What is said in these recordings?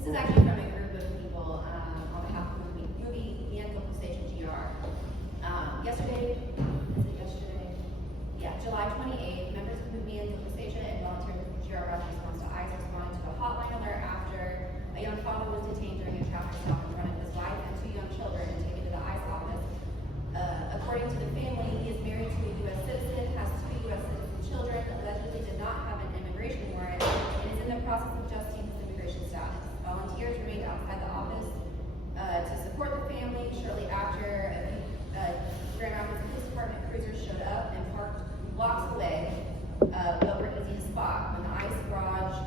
This is actually from a group of people on behalf of Movimiento Cosecha GR. Yesterday, July 28th, members of Movimiento Cosecha and volunteers with the GR response to ICE responded to a hotline alert after a young father was detained during a traffic stop in front of his wife and 2 young children and taken to the ICE office. According to the family, he is married to a U.S. citizen, has 2 U.S. citizen children, allegedly did not have an immigration warrant, and is in the process of adjusting his immigration status. Volunteers remained outside the office to support the family. Shortly after, Grand Rapids Police Department cruisers showed up and parked blocks away, but were easy to spot. When the ICE garage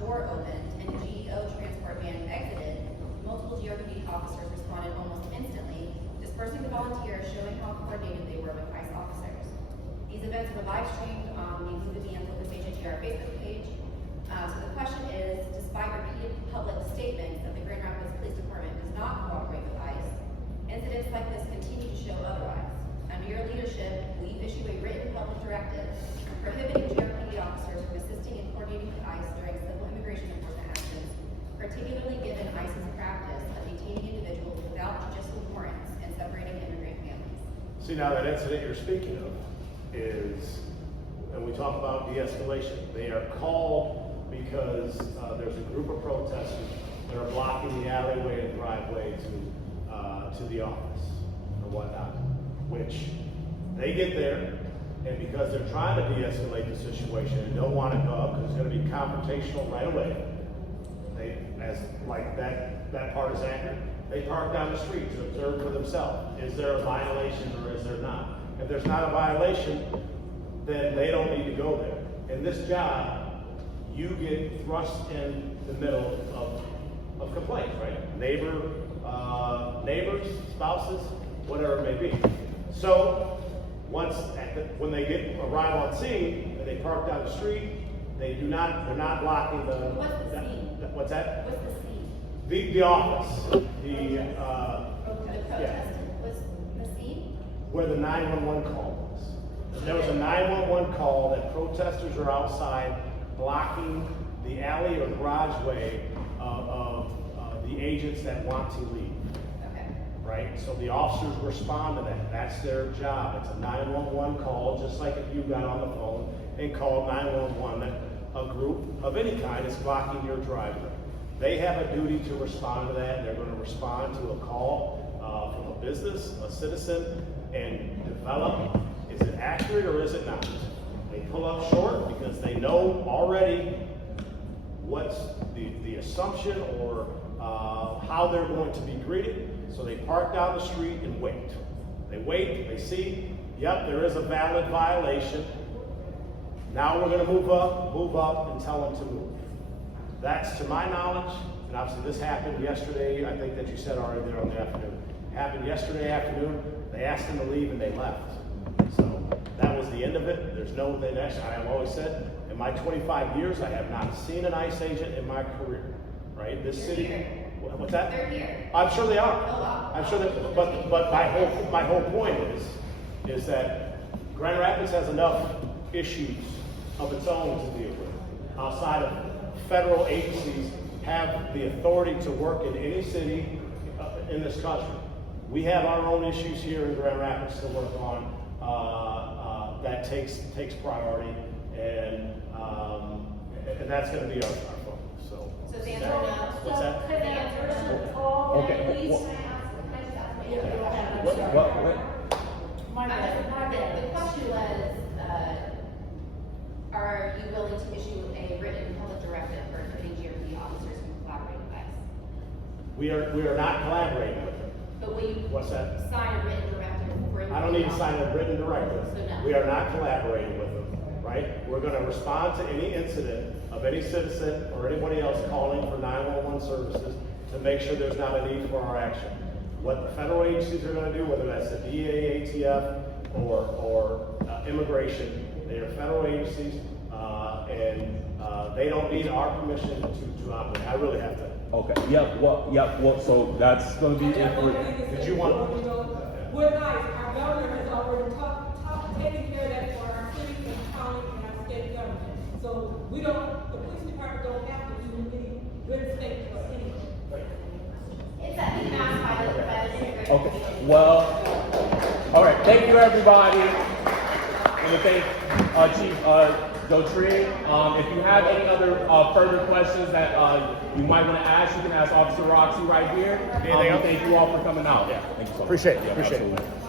door opened, and the GEO transport van exited, multiple GRPD officers responded almost instantly, dispersing the volunteers, showing how coordinated they were with ICE officers. These events were live streamed on the Movimiento Cosecha GR Facebook page. So the question is, despite repeated public statements that the Grand Rapids Police Department does not cooperate with ICE, incidents like this continue to show otherwise. Under your leadership, we issue a written public directive prohibiting GRPD officers from assisting and coordinating with ICE during civil immigration enforcement actions, particularly given ICE's practice of detaining individuals without judicial warrants and separating immigrant families. See, now that incident you're speaking of is, and we talk about de-escalation, they are called because there's a group of protesters that are blocking the alleyway and driveway to the office or whatnot, which they get there, and because they're trying to de-escalate the situation and don't want to go up because it's going to be confrontational right away, they, as like that part is accurate, they park down the street to observe for themselves. Is there a violation or is there not? If there's not a violation, then they don't need to go there. In this job, you get thrust in the middle of complaints, right? Neighbors, spouses, whatever it may be. So when they arrive on scene and they park down the street, they're not blocking the. What's the scene? What's that? What's the scene? The office. The protest was the scene? Where the 911 call was. There was a 911 call that protesters are outside blocking the alley or garageway of the agents that want to leave. Okay. Right? So the officers respond to that. That's their job. It's a 911 call, just like if you got on the phone and called 911 that a group of any kind is blocking your driveway. They have a duty to respond to that. They're going to respond to a call from a business, a citizen, and develop, is it accurate or is it not? They pull up short because they know already what's the assumption or how they're going to be greeted. So they park down the street and wait. They wait, they see, yep, there is a valid violation. Now we're going to move up and tell them to move. That's to my knowledge, and obviously this happened yesterday, I think that you said already there on the afternoon. Happened yesterday afternoon, they asked them to leave and they left. So that was the end of it. There's no thing next. I have always said, in my 25 years, I have not seen an ICE agent in my career, right? This city, what's that? They're here. I'm sure they are. Oh, wow. I'm sure that, but my whole point is that Grand Rapids has enough issues of its own to deal with. Outside of federal agencies have the authority to work in any city in this country. We have our own issues here in Grand Rapids to work on that takes priority, and that's going to be our focus. So the answer no. What's that? The answer is no. Okay. The question was, are you willing to issue a written public directive for prohibiting GRPD officers from collaborating with ICE? We are not collaborating with them. But will you What's that? sign a written directive for I don't need to sign a written directive. So no. We are not collaborating with them, right? We're going to respond to any incident of any citizen or anybody else calling for 911 services to make sure there's not a need for our action. What the federal agencies are going to do, whether that's the DEA, ATF, or immigration, they are federal agencies, and they don't need our permission to operate. I really have to. Okay. Well, so that's going to be it for. Did you want? We're nice. Our governor has already taken care of that for our city and county and our state government. So we don't, the police department don't have to do anything with Okay, well, all right, thank you, everybody. I want to thank Chief Joe Trigg. If you have any other further questions that you might want to ask, you can ask Officer Roxy right here. Anything else? Thank you all for coming out. Yeah. Thank you so much. Appreciate it. Yeah, Appreciate it. absolutely.